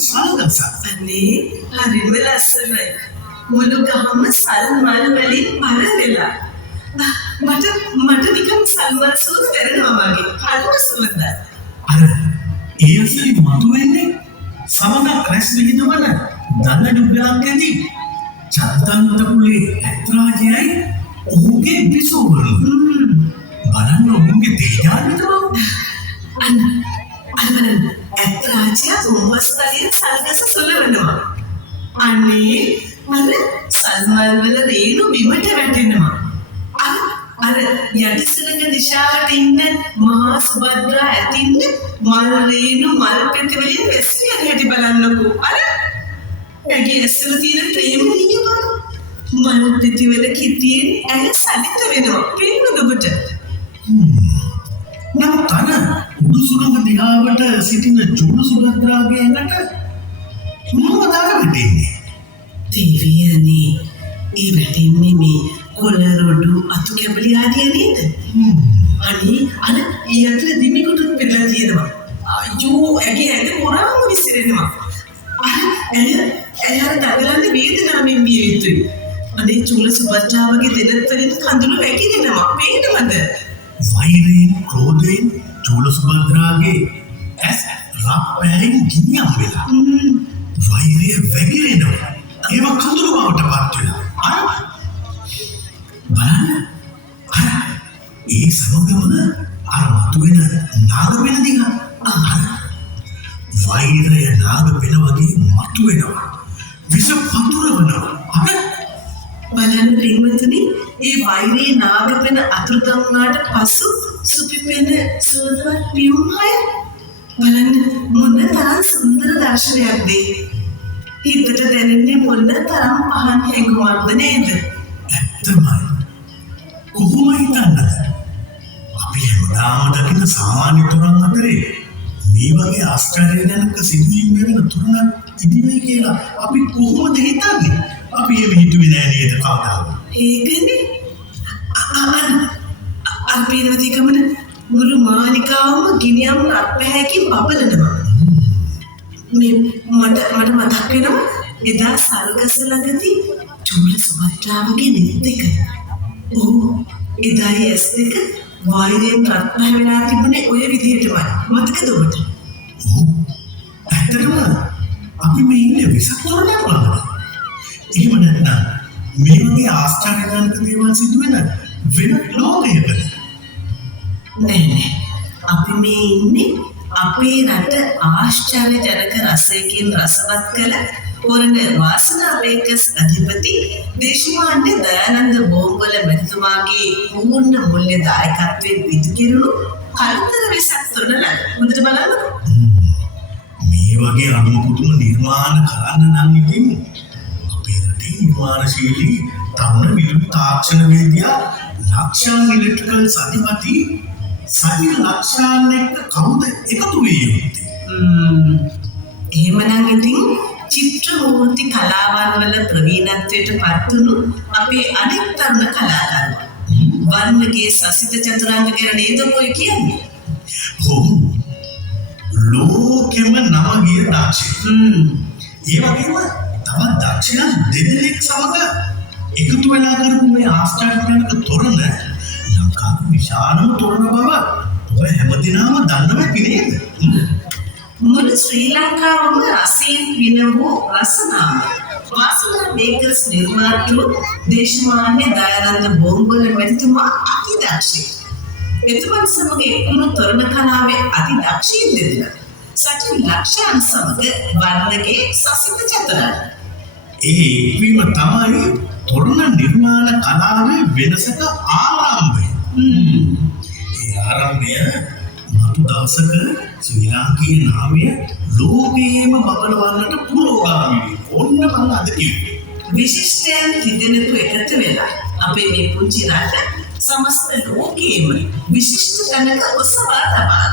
සල්ගස. අනේ හරිම ලස්සනයි. මුළු ගහම සල් මල් වලින් පර වෙලා. මට නිකන් සල්වල් සුවඳ දැනෙනවා වගේ. හරිම සුවඳයි. අර ඒ අසලි මතුවෙන්නේ සමග රැස් විහිදුවන දන්න ඩුග්ගලක්කදී චත්තන්තපුලේ ඇත්රාජයයි ඔහුගේ බිසෝවරු. බලන්න ඔහුගේ තේජාන්විත බව. අන්න ඇත්රාජය උම්වස්තලිය සල්ගස සොලවනවා. අනේ අර සල්මල් වල රේණු බිමට වැටෙනවා. අර යටිසලක දිශාවට ඉන්න මහා සුභද්‍රා ඇතින්න මල් රේණු මල් පෙති වලින් වැස්සී යන හැටි බලන්නකෝ. අර ඇගේ ඇස්වල තියෙන ප්‍රේමණීය මල් පෙති වල කිතියෙන් ඇය සලිත වෙනවා. පේනවද ඔබට? නමුත් අර උඩු සුළඟ දිහාවට සිටින චූල සුභද්‍රාගේ ඇඟට මොනවද වැටෙන්නේ? දෙවියනේ, ඒ වැටෙන්නේ මේ කොළරොඩු අතු කැබලි ආදිය නේද? අනේ අර ඒ අතර දිමිකුටුත් පෙරලා තියෙනවා. අයියෝ ඇගේ ඇඟ මොරාම විසිරෙනවා. ඇය අර දඟලන්නේ වේදනාවෙන් විය යුතුයි. අනේ චූල සුභද්‍රාවගේ දෙලත් වලින් කඳුළු වැగిරෙනවා. පේනවද? වෛරයෙන් ක්‍රෝධයෙන් චූල සුභද්‍රාගේ ඇස් රප්පැලින් ගිනියම් වෙලා වෛරය වැగిරෙනවා. ඒව කඳුළු බවට පත් වෙනවා. බලන්න ඒ සමගම අර මතුවෙන නාග වෙන දිග වෛරය නාග වෙන වගේ මතුවෙනවා. විස පතුරවනවා. බලන්න පින්වතුනි, ඒ වෛරී නාග වෙන අතුරුදන් වුණාට පසු සුපිපෙන සුවඳවත් පියුම්හය බලන්න මොන තරම් සුන්දර දර්ශනයක්ද. හිතට දැනෙන්නේ මොන තරම් පහන් හැඟුමක්ද නේද? ඇත්තමයි. කොහොම හිතන්නද? අපි හැමදාම දකින සාමාන්‍ය තොරන් අතරේ මේ වගේ ආශ්චර්යජනක සිදුවීම් වෙන තොරණක් ඉදිරියේ කියලා අපි කොහොමද හිතන්නේ? අපි එහෙම හිතුවේ නෑ නේද කවදාවත්? ඒකනේ. අපේ ගමන මුළු මාලිකාවම ගිනියම් අපහැකින් බබලනවා. මේ මට මතක් වෙනවා එදා සල්ගස ළඟදී චූල සුභද්‍රාවගේ නෙත් එක. එදා ඒ ඇස් දෙක වෛරයෙන් රත්නය වෙලා තිබුණේ ඔය විදිහටමයි. මතකද ඔබට? ඇත්තටම අපි මේ ඉන්නේ විසක් තොරණක් ළඟද? එහෙම නැත්නම් මේ වගේ ආශ්චර්යජනක දේවල් සිදුවෙන වෙන ලෝකයකද? නෑ. අපි මේ ඉන්නේ අපේ රට ආශ්චර්යජනක රසයකින් රසවත් කළ පොරණ වාසනා බේකර්ස් අධිපති දේශමාන්‍ය දයානන්ද බෝම්බල මැතිතුමාගේ පූර්ණ මුල්‍ය දායකත්වයෙන් ඉදි කෙරුණු කලුතර වෙසක් තොරණ ළඟ. හොඳට බලන්නකෝ. මේ වගේ අනුපුදුම නිර්මාණ කරන්න නම් ඉතින් අපේ රටේ නිර්මාණශීලී තරුණ විදුලි තාක්ෂණ වේදිකා ලක්ෂාන් ඉලෙක්ට්‍රිකල්ස් අධිපති සජිත් ලක්ෂාන් එක්ක කවුද එකතු වෙ යුත්තේ? එහෙමනම් ඉතින් චිත්‍ර මූර්ති කලාවන් වල ප්‍රවීණත්වයට පත්වුණු අපේ අනෙක් තරුණ කලාකරුවෝ වර්ණගේ සසිත චතුරංග ගැන නේද ඔය කියන්නේ? ලෝකෙම නම ගිය දක්ෂ. ඒ වගේම තවත් දක්ෂයන් දෙදෙනෙක් සමග එකතු වෙලා කරපු මේ ආශ්චර්යජනක තොරණ ලංකාවේ විශාලම තොරණ බව ඔබ හැමදිනම දන්නව නේද? මුළු ශ්‍රී ලංකාවම රසයෙන් වින වූ රසනාම වාසනා බේකර්ස් නිර්මාතෘ දේශමාන්‍ය දයානන්ද බෝම්බල මැතිතුමා අති දක්ෂයි. එතුමන් සමග එක්වුණු තොරණ කලාවේ අති දක්ෂයින් දෙදෙනා සචින් ලක්ෂාන් සමග වර්ණගේ සසිත චතුරංග. ඒ එක්වීම තමයි තොරණ නිර්මාණ කලාවේ වෙනසක ආරම්භය. ඒ ආරම්භය මතු දවසක ශ්‍රී ලාංකීය නාමය ලෝකයේම බබලවන්නට පුරෝගාමී. ඔන්න මම අද කිව්වේ. විශිෂ්ටයන් තිදෙනෙකු එකතු වෙලා අපේ මේ පුංචි රට සමස්ත ලෝකයේම විශිෂ්ට තැනක ඔසවා තබා